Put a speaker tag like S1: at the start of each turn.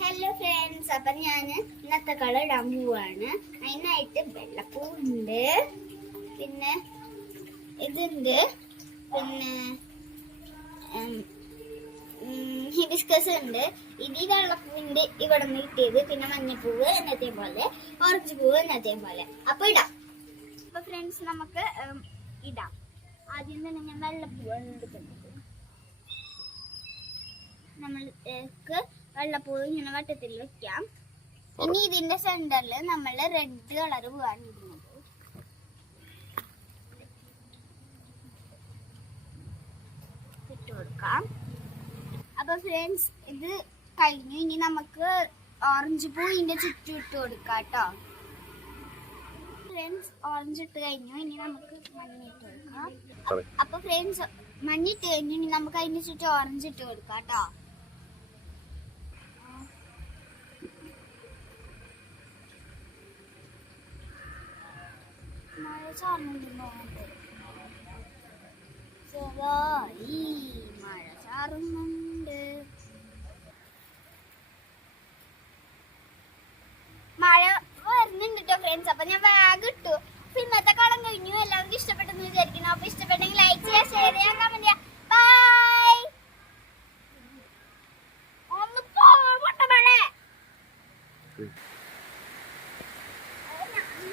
S1: Hello friends അപ്പൊ ഞാൻ ഇന്നത്തെ കളർ ഇടാൻ പോവാണ് അതിനായിട്ട് വെള്ളപ്പൂവുണ്ട്. പിന്നെ ഇതുണ്ട്. പിന്നെ ഹിബിസ്കസ് ഉണ്ട്. ഇത് വെള്ളപ്പൂവിന്റെ ഇവിടെ നിന്ന് കിട്ടിയത് പിന്നെ മഞ്ഞപ്പൂവ് എന്നത്തെയും പോലെ ഓറഞ്ച് പൂവ് എന്നത്തെയും പോലെ. അപ്പൊ ഇടാം. അപ്പൊ ഫ്രണ്ട്സ് നമുക്ക് ഇടാം. ആദ്യം തന്നെ ഞാൻ വെള്ളപ്പൂവാണ് എടുക്കുന്നത്. നമ്മൾക്ക് വെള്ളപ്പൂവ് ഇങ്ങനെ വട്ടത്തിൽ വെക്കാം. ഇനി ഇതിന്റെ സെന്ററിൽ നമ്മൾ റെഡ് കളർ പോവാണ് ഇടുന്നത്. ഇട്ട് കൊടുക്കാം. അപ്പൊ ഫ്രണ്ട്സ് ഇത് കഴിഞ്ഞു. ഇനി നമുക്ക് ഓറഞ്ച് പൂ ഇതിന്റെ ചുറ്റും ഇട്ട് കൊടുക്കാം കേട്ടോ. ഫ്രണ്ട്സ് ഓറഞ്ച് ഇട്ട് കഴിഞ്ഞു. ഇനി നമുക്ക് മഞ്ഞ ഇട്ട് കൊടുക്കാം. അപ്പൊ ഫ്രണ്ട്സ് മഞ്ഞ ഇട്ട് കഴിഞ്ഞു. ഇനി നമുക്ക് അതിന്റെ ചുറ്റും ഓറഞ്ച് ഇട്ട് കൊടുക്കാം കേട്ടോ. മഴ വരുന്നുണ്ടോ ഫ്രണ്ട്സ് അപ്പൊ ഞാൻ ബാഗ് ഇട്ടു അപ്പൊ ഇന്നത്തെ കാലം കഴിഞ്ഞു എല്ലാവർക്കും ഇഷ്ടപ്പെട്ടെന്ന് വിചാരിക്കുന്നു അപ്പൊ ഇഷ്ടപ്പെട്ടെങ്കിൽ ലൈക്ക് ചെയ്യാ ഷെയർ ചെയ്യാൻ കമന്റ് ചെയ്യാം ബൈ ഒന്ന്